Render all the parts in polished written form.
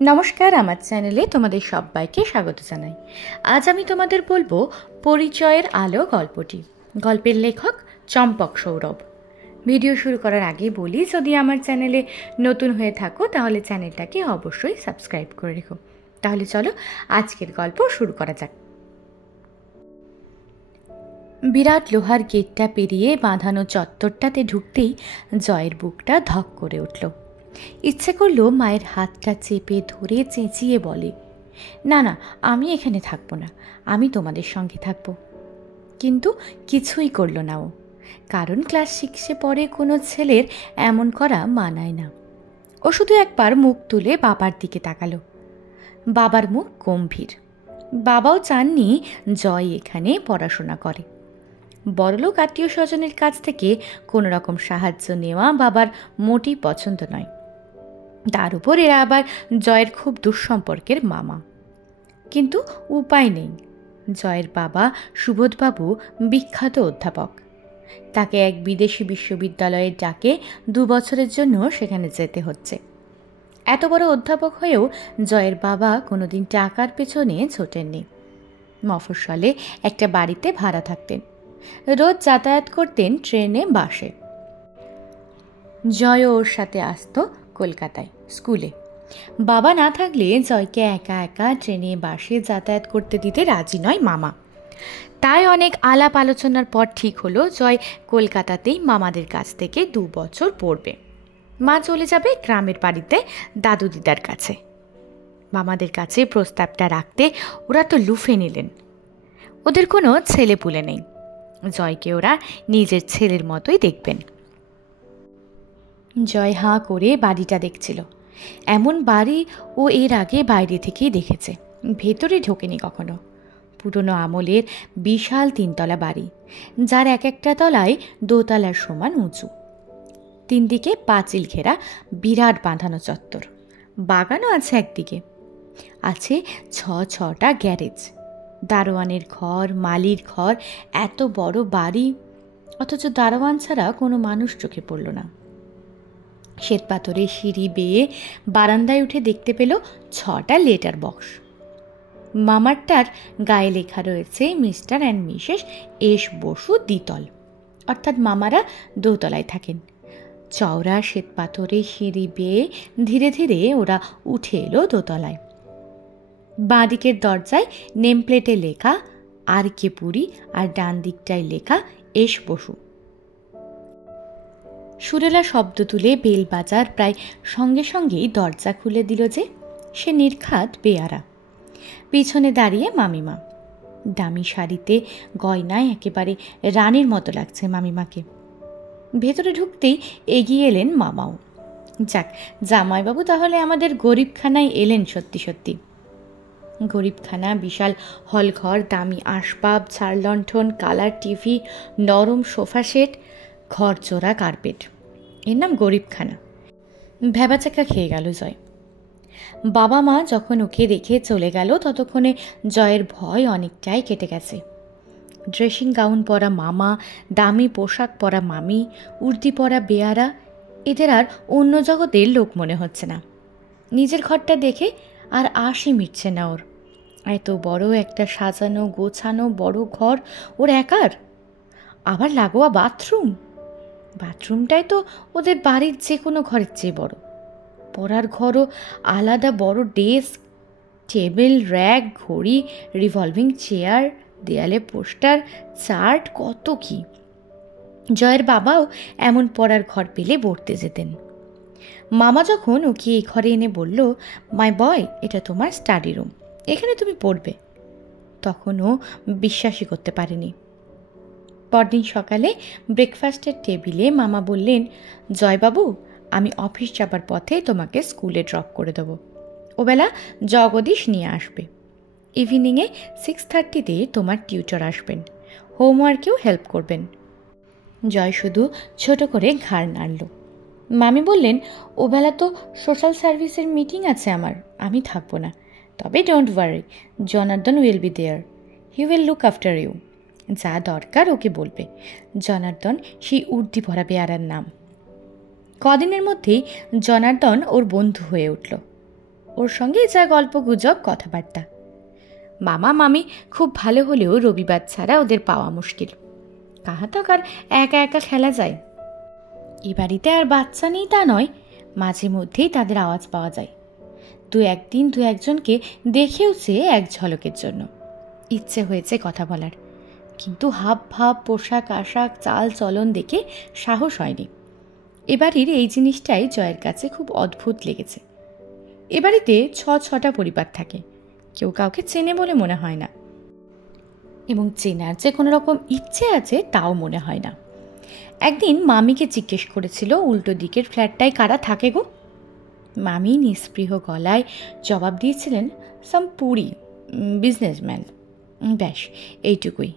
নমস্কার, আমার চ্যানেলে তোমাদের সবাইকে স্বাগত জানাই। আজ আমি তোমাদের বলবো পরিচয়ের আলো গল্পটি। গল্পের লেখক চম্পক সৌরভ। ভিডিও শুরু করার আগে বলি, যদি আমার চ্যানেলে নতুন হয়ে থাকো তাহলে চ্যানেলটাকে অবশ্যই সাবস্ক্রাইব করে রেখো। তাহলে চলো আজকের গল্প শুরু করা যাক। বিরাট লোহার গেটটা পেরিয়ে বাঁধানো চত্বরটাতে ঢুকতেই জয়ের বুকটা ধক করে উঠল। ইচ্ছে করলো মায়ের হাতটা চেপে ধরে চেঁচিয়ে বলে, না না, আমি এখানে থাকবো না, আমি তোমাদের সঙ্গে থাকবো। কিন্তু কিছুই করল না ও, কারণ ক্লাস 6-এ পড়ে কোনো ছেলের এমন করা মানায় না। ও শুধু একবার মুখ তুলে বাবার দিকে তাকালো। বাবার মুখ গম্ভীর। বাবাও চাননি জয় এখানে পড়াশোনা করে। বড়লোক আত্মীয় স্বজনের কাছ থেকে কোনো রকম সাহায্য নেওয়া বাবার মোটেই পছন্দ নয়। তার উপর এরা আবার জয়ের খুব দুঃসম্পর্কের মামা। কিন্তু উপায় নেই। জয়ের বাবা সুবোধবাবু বিখ্যাত অধ্যাপক। তাকে এক বিদেশি বিশ্ববিদ্যালয়ের ডাকে 2 বছরের জন্য সেখানে যেতে হচ্ছে। এত বড় অধ্যাপক হয়েও জয়ের বাবা কোনোদিন টাকার পেছনে ছোটেননি। মফস্বলে একটা বাড়িতে ভাড়া থাকতেন। রোজ যাতায়াত করতেন ট্রেনে, বাসে। জয়ও ওর সাথে আসতো কলকাতায় স্কুলে। বাবা না থাকলে জয়কে একা একা ট্রেনে, বাসে যাতায়াত করতে দিতে রাজি নয় মামা। তাই অনেক আলাপ আলোচনার পর ঠিক হলো জয় কলকাতাতেই মামাদের কাছ থেকে 2 বছর পড়বে। মা চলে যাবে গ্রামের বাড়িতে দাদু দিদার কাছে। মামাদের কাছে প্রস্তাবটা রাখতে ওরা তো লুফে নিলেন। ওদের কোনো ছেলে পুলে নেই। জয়কে ওরা নিজের ছেলের মতোই দেখবেন। জয় হাঁ করে বাড়িটা দেখছিল। এমন বাড়ি ও এর আগে বাইরে থেকেই দেখেছে, ভেতরে ঢোকেনি কখনো। পুরনো আমলের বিশাল 3 তলা বাড়ি, যার এক একটা তলায় 2 তলার সমান উঁচু। 3 দিকে পাঁচিল ঘেরা বিরাট বাঁধানো চত্বর। বাগানও আছে একদিকে। আছে 6টা গ্যারেজ, দারোয়ানের ঘর, মালির ঘর। এত বড় বাড়ি, অথচ দারোয়ান ছাড়া কোনো মানুষ চোখে পড়ল না। শ্বেতপাথরের সিঁড়ি বেয়ে বারান্দায় উঠে দেখতে পেল 6টা লেটার বক্স। মামারটার গায়ে লেখা রয়েছে Mr and Mrs S Basu দ্বিতল, অর্থাৎ মামারা 2 তলায় থাকেন। চওড়া শ্বেতপাথরের সিঁড়ি বেয়ে ধীরে ধীরে ওরা উঠে এলো 2 তলায়। বাঁ দিকের দরজায় নেমপ্লেটে লেখা আর কে পুরী, আর ডান দিকটায় লেখা এস বসু। সুরেলা শব্দ তুলে বেল বাজার প্রায় সঙ্গে সঙ্গেই দরজা খুলে দিল যে সে নির্ঘাত বেয়ারা। পিছনে দাঁড়িয়ে মামিমা। দামি শাড়িতে গয়নায় একেবারে রানীর মতো লাগছে মামিমাকে। ভেতরে ঢুকতেই এগিয়ে এলেন মামাও। যাক, জামাইবাবু তাহলে আমাদের গরিবখানায় এলেন সত্যি সত্যি। গরিবখানা, বিশাল হলঘর, দামি আসবাব, ঝাড়লণ্ঠন, কালার টিভি, নরম সোফা সেট, ঘর চোরা কার্পেট। এর নাম গরিবখানা। ভ্যাবাচাকা খেয়ে গেল জয়। বাবা মা যখন ওকে রেখে চলে গেল ততক্ষণে জয়ের ভয় অনেকটাই কেটে গেছে। ড্রেসিং গাউন পরা মামা, দামি পোশাক পরা মামি, উর্দি পরা বেয়ারা, এদের আর অন্য জগতের লোক মনে হচ্ছে না। নিজের ঘরটা দেখে আর আশি মিটছে না ওর। এত বড় একটা সাজানো গোছানো বড় ঘর ওর একার। আবার লাগোয়া বাথরুমটাই তো ওদের বাড়ির যে কোনো ঘরের চেয়ে বড়। পড়ার ঘরও আলাদা, বড় ডেস্ক, টেবিল, র্যাক, ঘড়ি, রিভলভিং চেয়ার, দেয়ালে পোস্টার, চার্ট, কত কি। জয়ের বাবাও এমন পড়ার ঘর পেলে পড়তে যেতেন। মামা যখন ওকে এই ঘরে এনে বলল, মাই বয়, এটা তোমার স্টাডি রুম, এখানে তুমি পড়বে, তখন ও বিশ্বাসই করতে পারেনি। পরদিন সকালে ব্রেকফাস্টের টেবিলে মামা বললেন, জয়বাবু, আমি অফিস যাবার পথে তোমাকে স্কুলে ড্রপ করে দেবো। ওবেলা জগদীশ নিয়ে আসবে। ইভিনিংয়ে 6:30-তে তোমার টিউটর আসবেন, হোমওয়ার্কেও হেল্প করবেন। জয় শুধু ছোট করে ঘাড় নাড়ল। মামি বললেন, ওবেলা তো সোশ্যাল সার্ভিসের মিটিং আছে আমার, আমি থাকবো না। তবে don't worry, Janardan will be there, he will look after you. যা দরকার ওকে বলবে। জনার্দন সেই উর্দি ভরা বেয়ারার নাম। কদিনের মধ্যেই জনার্দন ওর বন্ধু হয়ে উঠল। ওর সঙ্গে যা গল্প গুজব কথাবার্তা। মামা মামি খুব ভালো হলেও রবিবার ছাড়া ওদের পাওয়া মুশকিল। কাহা তো আর একা একা খেলা যায়। এ বাড়িতে আর বাচ্চা নেই তা নয়, মাঝে মধ্যেই তাদের আওয়াজ পাওয়া যায়। একদিন একজনকে দেখেওছে এক ঝলকের জন্য। ইচ্ছে হয়েছে কথা বলার, কিন্তু হাব ভাব, পোশাক আশাক, চাল চলন দেখে সাহস হয়নি। এবাড়ির এই জিনিসটাই জয়ের কাছে খুব অদ্ভুত লেগেছে। এ বাড়িতে 6টা পরিবার থাকে, কেউ কাউকে চেনে বলে মনে হয় না, এবং চেনার যে কোনো রকম ইচ্ছে আছে তাও মনে হয় না। একদিন মামিকে জিজ্ঞেস করেছিল উল্টো দিকের ফ্ল্যাটটায় কারা থাকে গো। মামি নিস্পৃহ গলায় জবাব দিয়েছিলেন, সাম পুরি বিজনেসম্যান। ব্যাস এইটুকুই।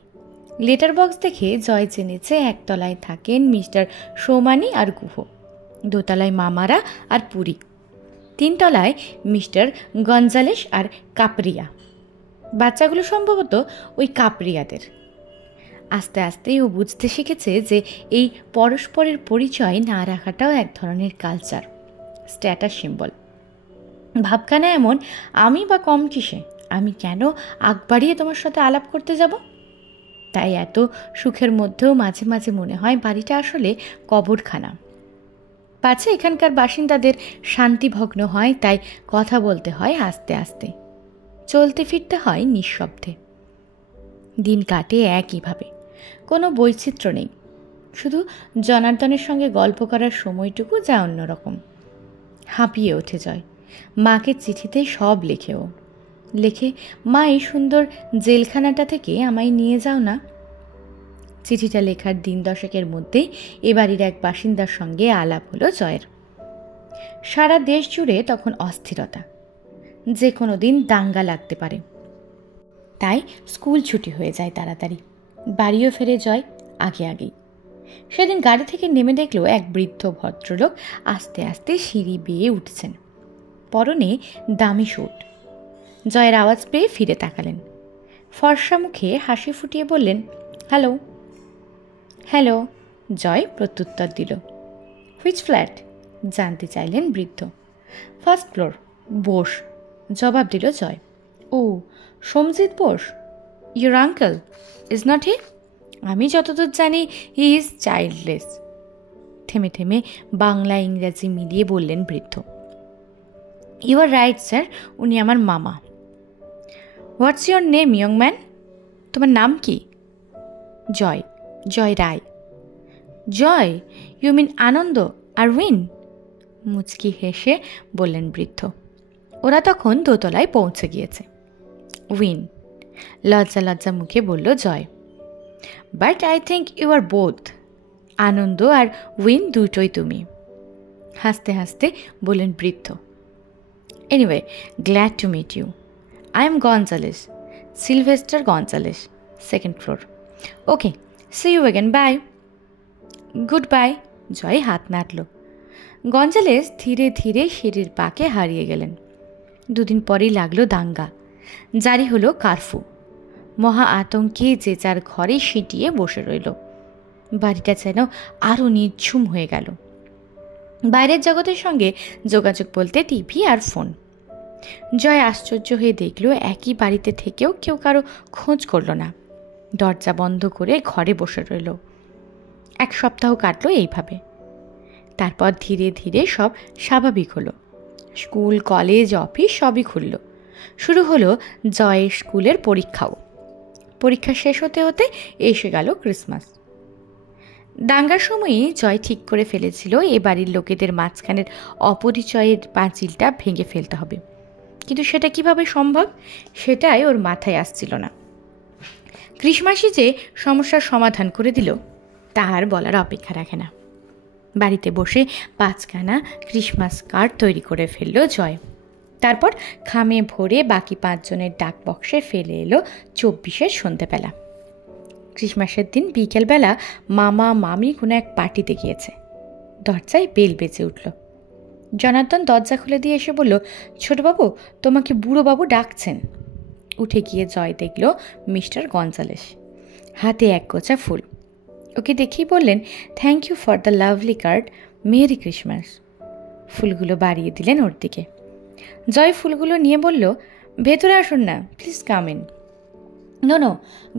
লেটার বক্স দেখে জয় জেনেছে একতলায় থাকেন মিস্টার সোমানি আর গুহ, দোতলায় মামারা আর পুরী, 3 তলায় মিস্টার গঞ্জালেস আর কাপরিয়া। বাচ্চাগুলো সম্ভবত ওই কাপরিয়াদের। আস্তে আস্তে ও বুঝতে শিখেছে যে এই পরস্পরের পরিচয় না রাখাটাও এক ধরনের কালচার, স্ট্যাটাস সিম্বল। ভাবখানা এমন, আমি বা কম কিসে, আমি কেন আগ বাড়িয়ে তোমার সাথে আলাপ করতে যাব? তাই এত সুখের মধ্যেও মাঝে মাঝে মনে হয় বাড়িটা আসলে কবরখানা। পাছে এখানকার বাসিন্দাদের শান্তিভগ্ন হয়, তাই কথা বলতে হয় আস্তে আস্তে, চলতে ফিরতে হয় নিঃশব্দে। দিন কাটে একইভাবে, কোনো বৈচিত্র্য নেই, শুধু জনার্দনের সঙ্গে গল্প করার সময়টুকু যা অন্যরকম। হাঁপিয়ে ওঠে জয়, মাকে চিঠিতে সব লেখেও লেখে, মা এই সুন্দর জেলখানাটা থেকে আমায় নিয়ে যাও না। চিঠিটা লেখার দিন 10 মধ্যেই এ বাড়ির এক বাসিন্দার সঙ্গে আলাপ হলো জয়ের। সারা দেশ জুড়ে তখন অস্থিরতা, যে কোনো দিন দাঙ্গা লাগতে পারে। তাই স্কুল ছুটি হয়ে যায় তাড়াতাড়ি, বাড়িও ফেরে জয় আগে আগেই। সেদিন গাড়ি থেকে নেমে দেখলো এক বৃদ্ধ ভদ্রলোক আস্তে আস্তে সিঁড়ি বেয়ে উঠছেন, পরনে দামি স্যুট। জয়ের আওয়াজ পেয়ে ফিরে তাকালেন, ফর্সা মুখে হাসি ফুটিয়ে বললেন, হ্যালো। হ্যালো, জয় প্রত্যুত্তর দিল। হুইচ ফ্ল্যাট জানতে চাইলেন বৃদ্ধ। 1st ফ্লোর, বোস, জবাব দিল জয়। ও, Somjit Bose, your uncle is not he? আমি যতদূর জানি হি ইজ চাইল্ডলেস। থেমে থেমে বাংলা ইংরাজি মিলিয়ে বললেন বৃদ্ধ। ইউ আর রাইট স্যার, উনি আমার মামা। What's your name young man? তোমার নাম কি? জয়, জয় রায়। জয়, ইউ মিন আনন্দ আর উইন? মুচকি হেসে বললেন বৃদ্ধ। ওরা তখন দোতলায় পৌঁছে গিয়েছে। উইন, লজ্জা লজ্জা মুখে বলল Joy. But I think you are both. আনন্দ আর উইন দুটোই তুমি। হাসতে হাসতে বললেন বৃদ্ধ। Anyway, glad to meet you. I am Gonzales, Sylvester Gonzales, 2nd floor. Okay, see you again, bye. Good bye. Joy হাত নাড়ল। গঞ্জালেস ধীরে ধীরে সিঁড়ির পাকে হারিয়ে গেলেন। 2 দিন পরেই লাগলো দাঙ্গা, জারি হলো কারফিউ। মহা আতঙ্কে যে যার ঘরে সিটিয়ে বসে রইল। বাড়িটা যেন আরও নিঝুম হয়ে গেল। বাইরের জগতের সঙ্গে যোগাযোগ বলতে টিভি আর ফোন। জয় আশ্চর্য হয়ে দেখল একই বাড়িতে থেকেও কেউ কারো খোঁজ করল না। দরজা বন্ধ করে ঘরে বসে রইল। 1 সপ্তাহ কাটলো এইভাবে। তারপর ধীরে ধীরে সব স্বাভাবিক হলো। স্কুল, কলেজ, অফিস সবই খুলল। শুরু হলো জয়ের স্কুলের পরীক্ষাও। পরীক্ষা শেষ হতে হতে এসে গেল ক্রিসমাস। দাঙ্গার সময়ই জয় ঠিক করে ফেলেছিল এ বাড়ির লোকেদের মাঝখানের অপরিচয়ের পাঁচিলটা ভেঙে ফেলতে হবে, কিন্তু সেটা কিভাবে সম্ভব সেটাই ওর মাথায় আসছিল না। ক্রিসমাসই যে সমস্যার সমাধান করে দিল তার বলার অপেক্ষা রাখে না। বাড়িতে বসে 5খানা ক্রিসমাস কার্ড তৈরি করে ফেলল জয়। তারপর খামে ভরে বাকি 5 জনের ডাক বক্সে ফেলে এলো 24 সন্ধেবেলা। ক্রিসমাসের দিন বিকেলবেলা মামা মামি কোনো এক পার্টিতে গিয়েছে। দরজায় বেল বেজে উঠল। জনার্দন দরজা খুলে দিয়ে এসে বলল, ছোটবাবু, তোমাকে বুড়োবাবু ডাকছেন। উঠে গিয়ে জয় দেখল মিস্টার গঞ্জালেস, হাতে 1 গোছা ফুল। ওকে দেখেই বললেন, thank you for the lovely card, merry Christmas. ফুলগুলো বাড়িয়ে দিলেন ওর দিকে। জয় ফুলগুলো নিয়ে বলল, ভেতরে আসুন না, please come in. No,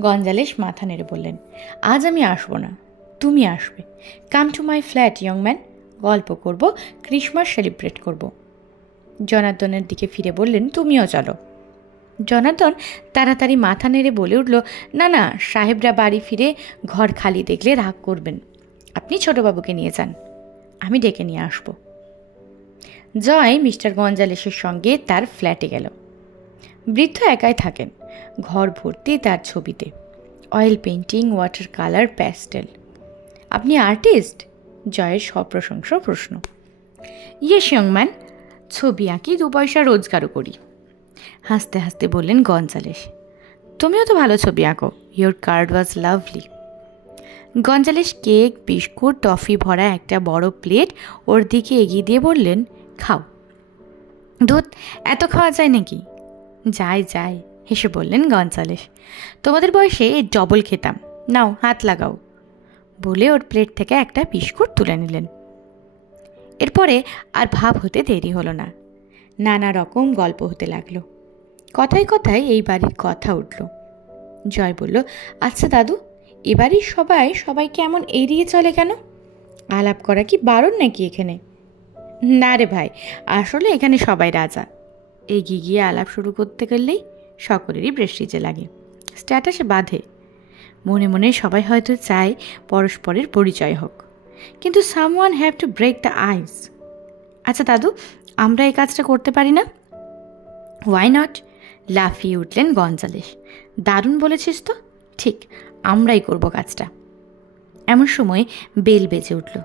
Gonzales মাথা নেড়ে বললেন, আজ আমি আসবো না, তুমি আসবে। Come to my flat young man, গল্প করব, ক্রিসমাস সেলিব্রেট করব। জনার্দনের দিকে ফিরে বললেন, তুমিও চলো। জনার্দন তাড়াতাড়ি মাথা নেড়ে বলে উঠল, না, সাহেবরা বাড়ি ফিরে ঘর খালি দেখলে রাগ করবেন, আপনি ছোটবাবুকে নিয়ে যান, আমি ডেকে নিয়ে আসব। জয় মিস্টার গঞ্জালেসের সঙ্গে তার ফ্ল্যাটে গেল। বৃদ্ধ একাই থাকেন, ঘর ভর্তি তার ছবিতে, oil painting, water colour, pastel. আপনি আর্টিস্ট? জয়ের সপ্রশংস প্রশ্ন। ইয়েস ইয়ং ম্যান, ছবি আঁকি, 2 পয়সা রোজগারও করি। হাসতে হাসতে বললেন গঞ্জালেস, তুমিও তো ভালো ছবি আঁকো, your card was lovely. Gonzalez cake, biscuit, toffee ভরা একটা বড় প্লেট ওর দিকে এগিয়ে দিয়ে বললেন, খাও। দুধ এত খাওয়া যায় নাকি? যাই, হেসে বললেন গঞ্জালেস, তোমাদের বয়সে ডবল খেতাম, নাও হাত লাগাও, বলে ওর প্লেট থেকে একটা বিস্কুট তুলে নিলেন। এরপরে আর ভাব হতে দেরি হলো না, নানা রকম গল্প হতে লাগলো। কথায় কথায় এই বাড়ির কথা উঠল। জয় বলল, আচ্ছা দাদু, এ বাড়ির সবাইকে এমন এড়িয়ে চলে কেন? আলাপ করা কি বারণ নাকি এখানে? না রে ভাই, আসলে এখানে সবাই রাজা, এগিয়ে গিয়ে আলাপ শুরু করতে গেলেই সকলেরই প্রেস্টিজে লাগে, স্ট্যাটাসে বাঁধে। মনে মনে সবাই হয়তো চায় পরস্পরের পরিচয় হোক, কিন্তু someone have to break the ice. আচ্ছা দাদু, আমরা এই কাজটা করতে পারি না? ওয়াই নট, লাফিয়ে উঠলেন গঞ্জালেস, দারুণ বলেছিস তো, ঠিক আমরাই করব কাজটা। এমন সময় বেল বেজে উঠল,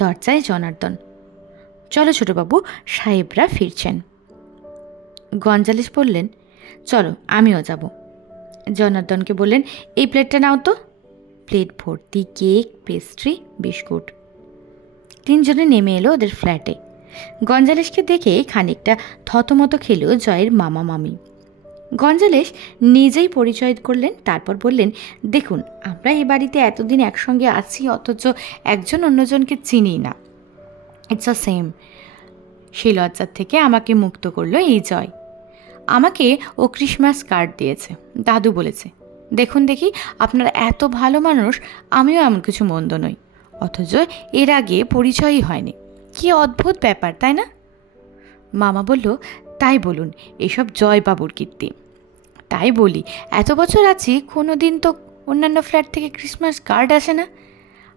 দরজায় জনার্দন। চলো ছোটবাবু, সাহেবরা ফিরছেন। গঞ্জালেস বললেন, চলো আমিও যাব। জনার্দনকে বললেন, এই প্লেটটা নাও তো। প্লেট ভর্তি কেক, পেস্ট্রি, বিস্কুট। 3 জনে নেমে এলো ওদের ফ্ল্যাটে। গঞ্জালেসকে দেখে খানিকটা থতমত খেল জয়ের মামা মামি। গঞ্জালেস নিজেই পরিচয় করলেন, তারপর বললেন, দেখুন আমরা এ বাড়িতে এতদিন একসঙ্গে আছি, অথচ একজন অন্যজনকে চিনি না। It's a same. সেই লজ্জার থেকে আমাকে মুক্ত করলো এই জয়। আমাকে ও ক্রিসমাস কার্ড দিয়েছে, দাদু বলেছে, দেখুন দেখি আপনারা এত ভালো মানুষ, আমিও এমন কিছু মন্দ নই, অথচ এর আগে পরিচয়ই হয়নি। কি অদ্ভুত ব্যাপার, তাই না? মামা বলল, তাই বলুন, এসব জয়বাবুর কীর্তি। তাই বলি, এত বছর আছি, কোনো দিন তো অন্যান্য ফ্ল্যাট থেকে ক্রিসমাস কার্ড আসে না,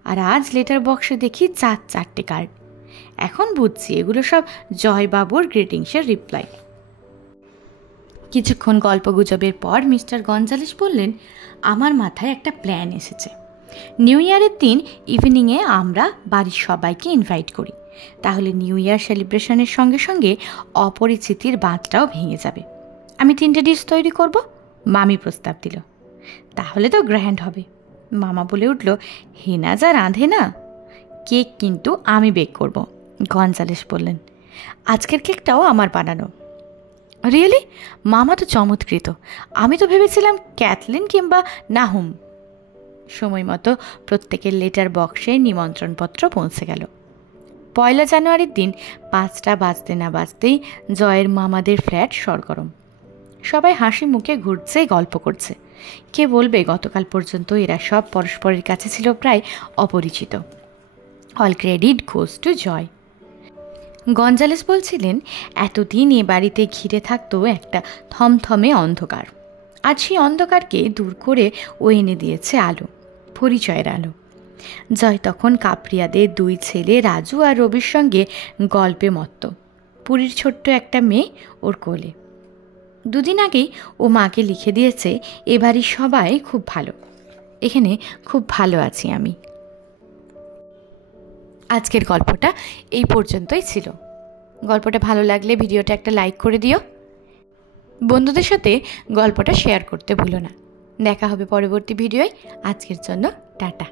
আর আজ লেটার বক্সে দেখি 4 কার্ড। এখন বুঝছি এগুলো সব জয়বাবুর গ্রিটিংসের রিপ্লাই। কিছুক্ষণ গল্পগুজবের পর মিস্টার গঞ্জালেস বললেন, আমার মাথায় একটা প্ল্যান এসেছে। নিউ ইয়ারের দিন ইভিনিংয়ে আমরা বাড়ির সবাইকে ইনভাইট করি, তাহলে নিউ ইয়ার সেলিব্রেশনের সঙ্গে সঙ্গে অপরিচিতির বাঁধটাও ভেঙে যাবে। আমি 3টে ডিশ তৈরি করব, মামি প্রস্তাব দিল। তাহলে তো গ্র্যান্ড হবে। মামা বলে উঠল, হেনা যা রাঁধে না। কেক কিন্তু আমি বেক করব, গঞ্জালেস বললেন। আজকের কেকটাও আমার বানানো। রিয়েলি? মামা তো চমৎকৃত, আমি তো ভেবেছিলাম ক্যাথলিন কিংবা নাহুম। সময় মতো প্রত্যেকের লেটার বক্সে নিমন্ত্রণপত্র পৌঁছে গেল। 1 জানুয়ারির দিন 5টা বাজতে না বাজতেই জয়ের মামাদের ফ্ল্যাট সরগরম। সবাই হাসি মুখে ঘুরছে, গল্প করছে। কে বলবে গতকাল পর্যন্ত এরা সব পরস্পরের কাছে ছিল প্রায় অপরিচিত। All credit goes to Joy. Gonzales বলছিলেন, এতদিন এ বাড়িতে ঘিরে থাকতো একটা থমথমে অন্ধকার, আজ সেই অন্ধকারকে দূর করে ও এনে দিয়েছে আলো, পরিচয়ের আলো। জয় তখন কাপড়িয়াদের 2 ছেলে রাজু আর রবির সঙ্গে গল্পে মত্ত, পুরীর ছোট্ট একটা মেয়ে ওর কোলে। 2 দিন আগেই ও মাকে লিখে দিয়েছে, এ বাড়ির সবাই খুব ভালো, এখানে খুব ভালো আছি আমি। আজকের গল্পটা এই পর্যন্তই ছিল। গল্পটা ভালো লাগলে ভিডিওটা একটা লাইক করে দিও, বন্ধুদের সাথে গল্পটা শেয়ার করতে ভুলো না। দেখা হবে পরবর্তী ভিডিওয়। আজকের জন্য টাটা।